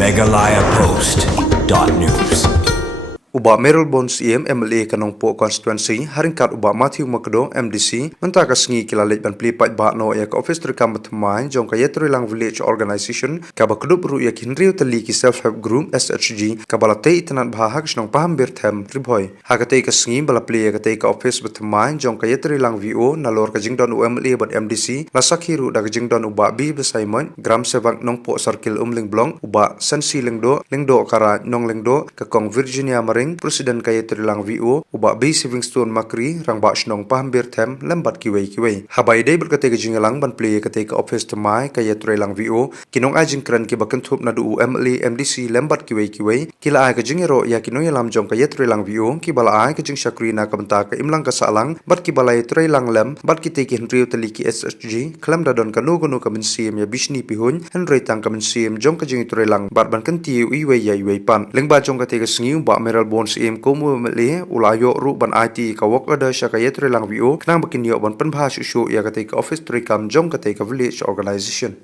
megalayapost.news. Ubah Merrill Bones MLA kanong po constituency haringkat ubah Matthew Macdo MDC mentaka sengi kilalit ban plipat ba no ya ka office rekam batmai jong ka yetri lang village organization ka ba kudup ru ya kinriu tali ki self help group SHG ka bala te itanan bahag snong paham birthem triboy hakate ka sengi bala pli ya ka office batmai jong ka yetri lang VO nalor ka jingdon UMLA bat MDC la sakhiru da jingdon ubah bi Simon gram sevang nong po circle umling blong ubah sensi lengdo kara nong lengdo ka kong Virginia Presiden kaya terilang VO ubah B Livingstone Makri rang ba snong pahambir them lembat kiwei habai dei berkata ke jingalang ban play kate ke office temai kaya terilang VO kinong ajing kran ke bakan thup na du MLA MDC lembat kiwei kila ai ke jingero ya kinong yalam jong kaya terilang VO ki bala ai ke jing Shakrina ka benta ke imlang ka salang bat ki balai terilang lem bat ki te ki henriu teliki SSG klam da don kanu gunu ka mensim ya bisni pihun henrei tang ka mensim jong ka jing terilang bat ban kentiu iwei ya iwei pan lengba jong ka te ke sengi ba Merrill Bones komu mele ulayo ru ban IT ka work order syakayet relang VO knang bakin yo ban penbha shu ya kate ka office trikam jong kate ka village organization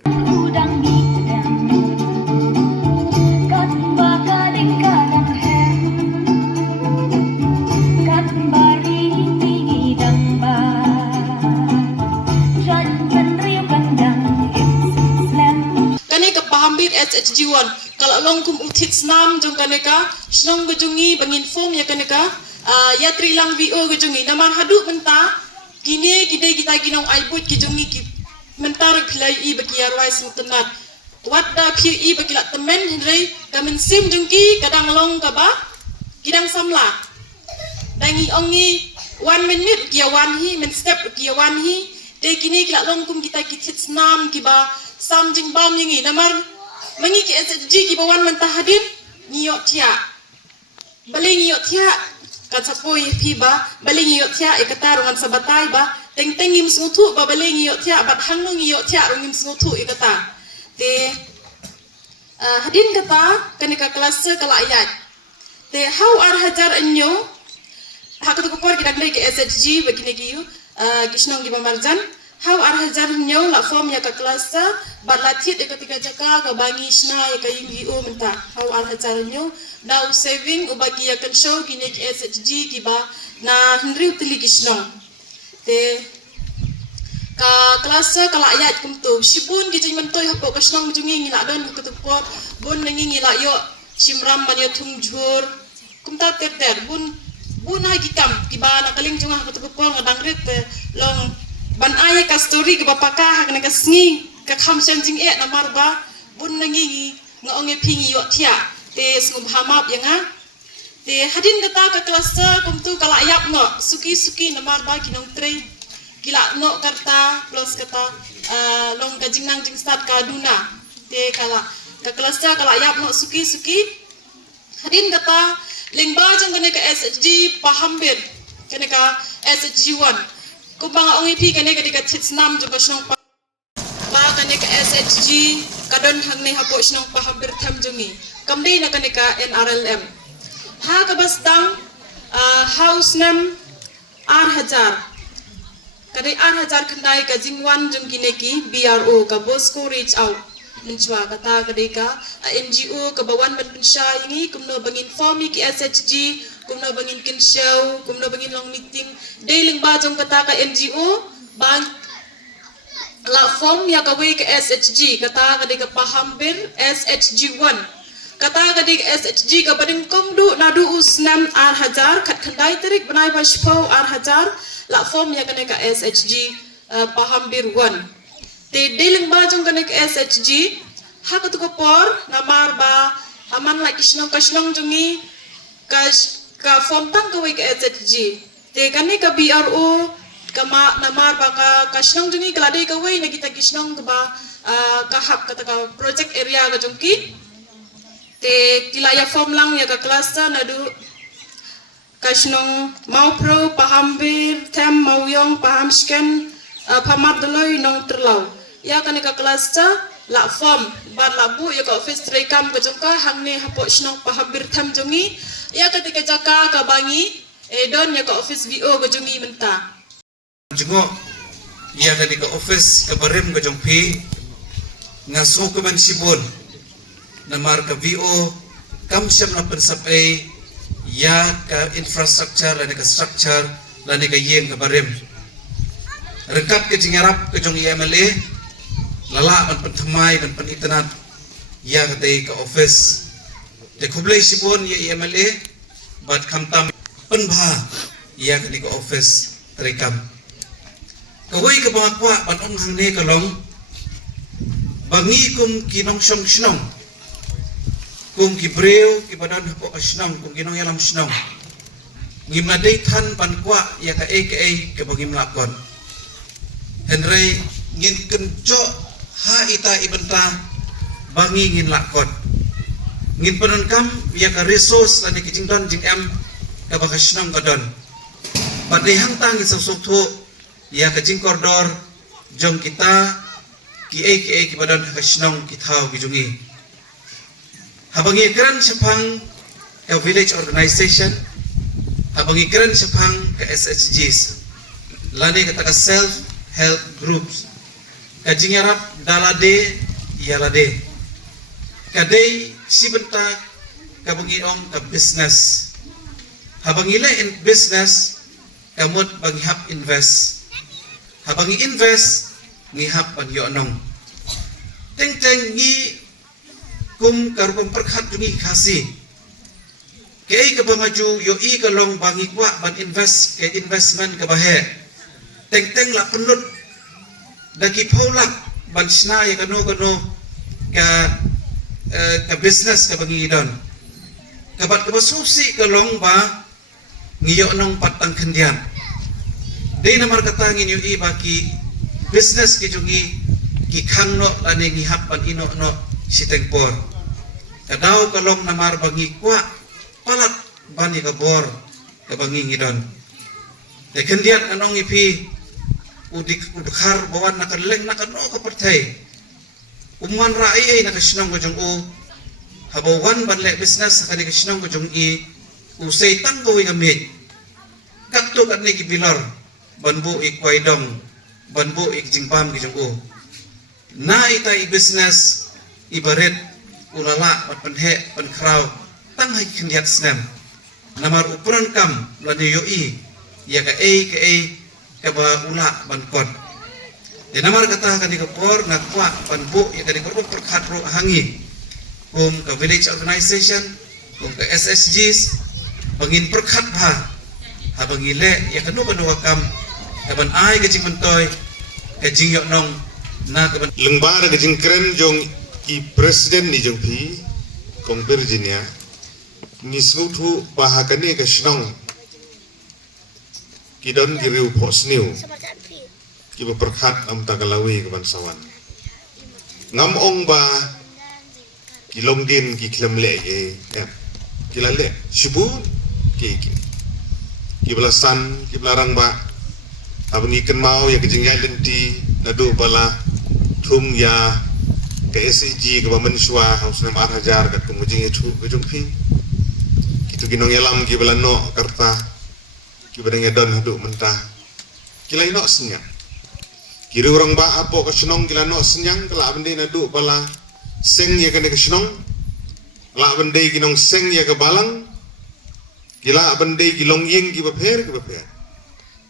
Pahambir SHG1 kalau longkum utit snam jong kaneka snong gejungi bangin form ya kaneka ya trilang VO gejungi naman hadu menta kini kita ginong aibut gejungi ki mentar pilai I bagi arwai sentenat wadda pi I bagi lak temen hendrei kamen sim jungki kadang long kaba kidang samla dangi ongi 1 minute kia wanhi men step kia wanhi de kini kilak longkum kita kitit snam kiba sam jing bam yingi namar mangi ki SHG ki bawan mentah hadir ngiyok tia balik ngiyok tia kan sapoi piba balik ngiyok tia ikatarungan sabatai ba teng-teng ngim sengutu ba balik ngiyok tia bat hangno ngiyok tia rungim sengutu ikata te hadin kata kanika kelas kala ayat te how ar hajar enyo hakatu ko por kita ke SHG begini giyu kisnong gi marjan how ar hajar nyo la form ya ka kelas bat latit ketika jaka ka bangi sna ya ka yingi o menta how ar hajar nyo now saving ubagi ya kan show gine SHG ki ba na hendri utili kisnong te ka kelas kala ayat kumtu sibun gi jing mentoy hapo kasnong jungi ngila don kutupo bun nengi ngila yo simram man yo tungjur kumta ter bun hai gikam ki ba na kaling junga kutupo ngadang rit long ban ay ka story ka bapaka hak na kasngi ka kham senjing na marba bun nangi ngong pingi yo tia te sngum hamap yanga te hadin kata ka klasa kumtu kala ayap no suki na marba kinong trei kila no karta plus kata long ka jingnang jing start ka duna te kala ka klasa kala ayap no suki hadin kata lingba jong ka SHG pahambir ka SHG1 Kumpang ongi pi kene ketika titsnam juga snong pa kene ke SHG kadon hangne hapo snong pa hampir tham jungi kamdei na kene ka NRLM ha kabastang house nam R hajar kade R hajar khandai ka jingwan jungi neki BRO ka Bosco reach out menchwa kata kade ka NGO ka bawan ban pensha ini kumno bangin formi ki SHG kumna bangin kin show kumna bangin long meeting dailing ba jong kata ka NGO bang la form ya ka we ka SHG kata ka de ka pahambir SHG1 kata ka de SHG ka badin komdu nadu usnam ar hajar khat khandai tarik banai ba shpo ar hajar la form ya ka ne ka SHG pahambir 1 te dailing ba jong ka ne ka SHG ha ka to ko por namar ba aman la kisnong jungi ka form tang ka wik SHG te kane ka BRO kama namar ba ka kasnong jungi kalade ka way na kita kisnong ba ka hap kata ka project area ka jungki te kilaya form lang ya ka klasa na du kasnong mau pro pahambir tem mau yong paham scan pamat doloy nong terlaw ya kane ka klasa la form bar labu ya ka office rekam ka jungka hangne hapo snong pahambir tem jungi ya ketika jaka ka bangi don ya ka office VO ka jungi menta jungo ya ketika office ka barim ka jungpi ngaso ka ban sibon namar ka VO kam siam na pensapay ya ka infrastructure lani ka structure lani ka yeng ka barim rengkap ke jingarap ke jong MLA lala man pentamai man penitanat ya ka ka office de kublai sibon ya MLA bat kamtam penbha ya ka office terikam kawai ka bangakwa bat ong hangne kalong bangi kum kinong shnong kum kibreu kibadan hapo ashnong kum kinong yalam shnong ngimadai than pankwa ya ka ke bagi melakon Henry ngin kenco ha ita ibenta bangi ngin lakon ngin penunkam ya ka resource lani kijingdon jing em ka baka shnong kadon padai hangtang isok tu ya ka jing koridor jong kita ki badan hasnong kitau kijungi habangi keran sepang ke village organization habangi keran sepang ke SHGs lani kata self help groups kajingarap dalade yalade kadai sibenta kabangi ong ka business habangi le in business kamut bagi hap invest habangi invest ngihap pan yonong teng ngi kum karupang perkhat jungi khasi kei ka bangaju yo I ka long bangi kwa ban invest ke investment ka bahe teng la penut daki paulak ban sna ya kano ka business ka bangi don kabat ka basusi ka long ba ngiyo nong patang kendian dei namar katangin yo I baki business kijungi kikang no lani ngihap pan ino no sitengpor kadaw kalong namar bangi kwa palat bani kabor kabangi ngidon de kendian anong ipi udkhar bawan nakaleng nakano ka pertai umman rai ay nakasnong ko jong habawan ban le business kani kasnong ko jong usay tanggo gamit kakto kan ni gibilor banbu ikwaidong banbo ikjingpam kijungo na ita business ibaret ulala pat penhe penkraw tanghai kendiat snam namar ukuran kam lani yoi ya ka ba ula bankot de namar kata kan dikapor ngakwa banbo ya ka dikapor perkhatro hangi ka village organization ka SSGs bangin perkhat ba habangile ya kanu wakam kaban ai kajing mentoy kajing yok nong na kaban lengbar kajing keren jong I presiden ni jong pi kong Virginia ni sutu bahakane ka shnong kidon giriu posniu ki perkhat am tagalawi kaban sawan ngam ong ba kilong din ki klemle kilale shibu ki belasan ki belarang ba abang ikan mau ya kejing lenti nadu bala thum ya ke SG ke manusia harus nam arhajar kat pengujing itu kejung pi kitu ginong yalam ki bala no karta ki badang yadon hadu mentah kilai no senyang kiri orang ba apo ka senong kila no senyang kala bende nadu bala seng ya kene ka senong la bende ginong seng ya ka balang kila bende gilong ying ki bapher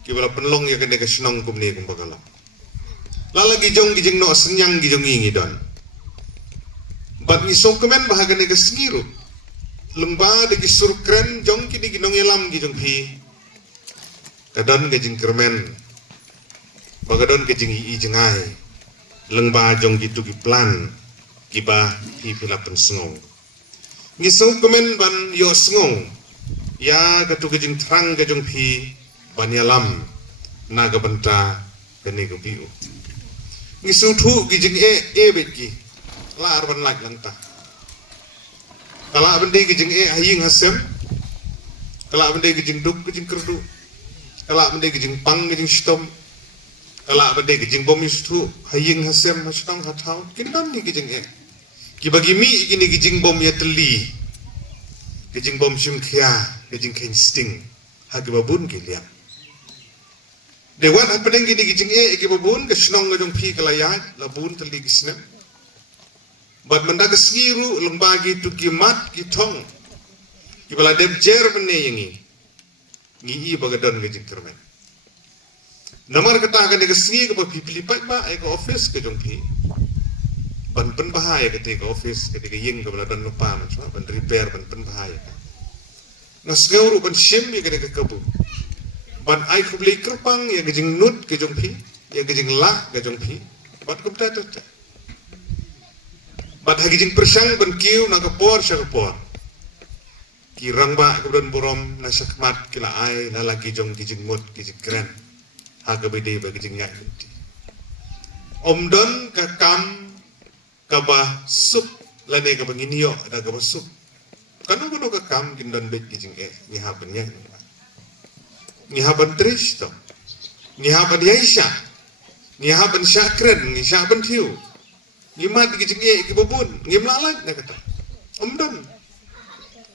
kibala penlong ya kene ka senong kumni kum bagalam lalagi jong gijing no senyang gijong ingi don bat ni sokemen bahagane ka sengiru lemba de kisur kren jong kini ginong elam gijong hi kadon gijing kermen bagadon gijing I jengai lengba jong gitu ki plan kiba hi pila pensengong ni sokemen ban yo sengong ya katu gijing terang gijong hi banyalam naga benta kene gubiu ngisutu gijing beki la arban lag lanta kala bende gijing haying hasem kala bende gijing duk gijing kerdu kala bende gijing pang gijing stom kala bende gijing bom yustu haying hasem masang hatau kindan ni gijing kibagi mi gini gijing bom ya teli gijing bom simkhia gijing kain sting hagi babun kilian dewan happening gini gijing ke babun ke senong ngajong pi kalayat labun teli gisnem Bat mendaga sengiru lembagi tu kimat kitong. Kibala dem jer bene yangi. Ngi bagadon ke jingkermen. Namar kata akan dega sengi ke pilipat ba ai ke office ke jongpi. Ban pen bahaya ke te ke office ke dega yeng ke baladon lupa man cuma ban repair ban pen bahaya. Nas gauru ban shim ke dega kabu. Ban ai ku beli kerpang ya ke jing nut ke jongpi, ya ke jing la ke jongpi. Bat ku beta tata. Bat hagi jing persang ban kiu na kapor sya kapor. Kirang ba kemudian borom na sakmat kila ai na lagi jong kijing ngut kijing keren. Haga bede ba kijing ngai nanti. Omdon ka kam ka ba sup lane ka banginio ada ka ba sup. Kanu kuno ka kam kindon bet kijing ni haban nya. Ni haban trish to. Ni haban yaisha. Ni haban syakren ni syaban tiu. Ngimat kijing kibubun, ngimlalat na kata. Omdon.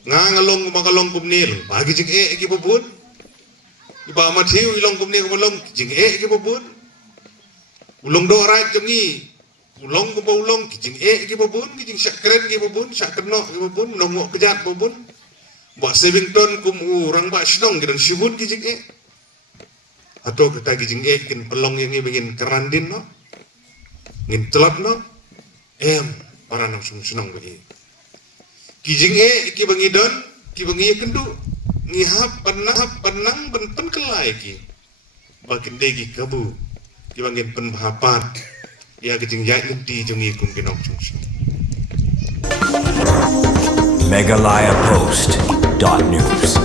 Ngalong magalong kumnil, bagi jing kibubun. Iba mathiu ilong kumnil kumalong jing kibubun. Ulong do right jongi. Ulong kumulong jing kibubun, jing syakren kibubun, syakno kibubun, nongok kejat kibubun. Ba Savington kum urang ba snong gidan sibun jing Atau kita jing kin pelong yang ingin kerandin no. Ngin telat no. Para nang senang bagi. Kijing ki bangi don, ki bangi kendu. Ngihap panang ben kelai ki. Bakin degi kabu. Ki bangin pen bahapat. Ya kijing jai nanti jongi kum kinong sung. Megalayapost.news